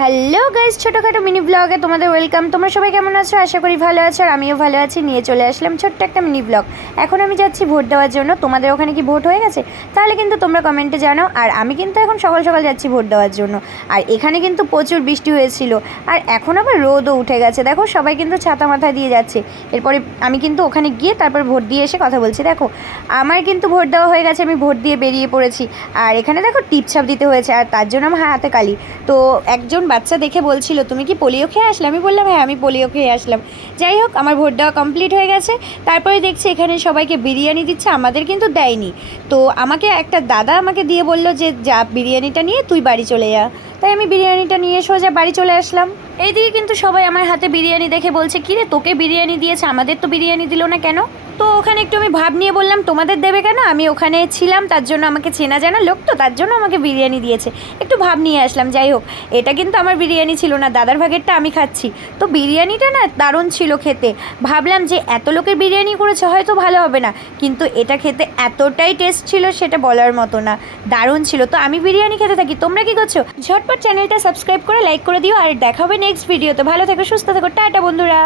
Hello guys ছোটোখাটো mini ব্লগে তোমাদের ওয়েলকাম তোমরা সবাই কেমন আছো? আশা করি ভালো আছো আর আমিও ভালো আছি। নিয়ে চলে আসলাম ছোট্ট একটা মিনি ব্লগ এখন আমি যাচ্ছি ভোট দেওয়ার জন্য। তোমাদের ওখানে কি ভোট হয়ে গেছে? তাহলে কিন্তু তোমরা কমেন্টে জানাও। আর আমি কিন্তু এখন সকাল সকাল যাচ্ছি ভোট দেওয়ার জন্য। আর এখানে কিন্তু প্রচুর বৃষ্টি হয়েছিল। আর এখন আবার রোদও উঠে গেছে। দেখো, সবাই কিন্তু ছাতা মাথা দিয়ে যাচ্ছে। এরপরে আমি কিন্তু ওখানে গিয়ে তারপর ভোট দিয়ে এসে কথা বলছি। দেখো, আমার কিন্তু ভোট দেওয়া হয়ে গেছে। আমি ভোট দিয়ে বেরিয়ে পড়েছি। আর এখানে দেখো টিপছাপ দিতে হয়েছে। আর তার জন্য আমার হাতে কালি। তো একজন বাচ্চা দেখে বলছিল, তুমি কি পোলিও খেয়ে আসলে? আমি বললাম হ্যাঁ আমি পোলিও খেয়ে আসলাম। যাই হোক, আমার ভোট দেওয়া কমপ্লিট হয়ে গেছে। তারপরে দেখছি এখানে সবাইকে বিরিয়ানি দিচ্ছে, আমাদের কিন্তু দেয়নি। তো আমাকে একটা দাদা আমাকে দিয়ে বলল যে, যা বিরিয়ানিটা নিয়ে তুই বাড়ি চলে যা। তাই আমি বিরিয়ানিটা নিয়ে সোজা বাড়ি চলে আসলাম। এইদিকে কিন্তু সবাই আমার হাতে বিরিয়ানি দেখে বলছে কিরে তোকে বিরিয়ানি দিয়েছে? আমাদের তো বিরিয়ানি দিল না কেন? তো ওখানে একটু আমি ভাব নিয়ে বললাম, তোমাদের দেবে কেন? আমি ওখানে ছিলাম, তার জন্য আমাকে চেনা জানা লোক তো, তার জন্য আমাকে বিরিয়ানি দিয়েছে। একটু ভাব নিয়ে আসলাম, যাই হোক। এটা কিন্তু আমার বিরিয়ানি ছিল না, দাদার ভাগেরটা আমি খাচ্ছি। তো বিরিয়ানিটা না দারুণ ছিল খেতে। ভাবলাম যে এত লোকের বিরিয়ানি করেছে, হয়তো ভালো হবে না। কিন্তু এটা খেতে এতটাই টেস্ট ছিল, সেটা বলার মতো না। দারুণ ছিল। তো আমি বিরিয়ানি খেতে থাকি। তোমরা কি করছ? ঝটপট চ্যানেলটা সাবস্ক্রাইব করে লাইক করে দিও। আর দেখা হবে নেক্সট ভিডিওতে ভালো থেকো, সুস্থ থেকো। টাটা, বন্ধুরা।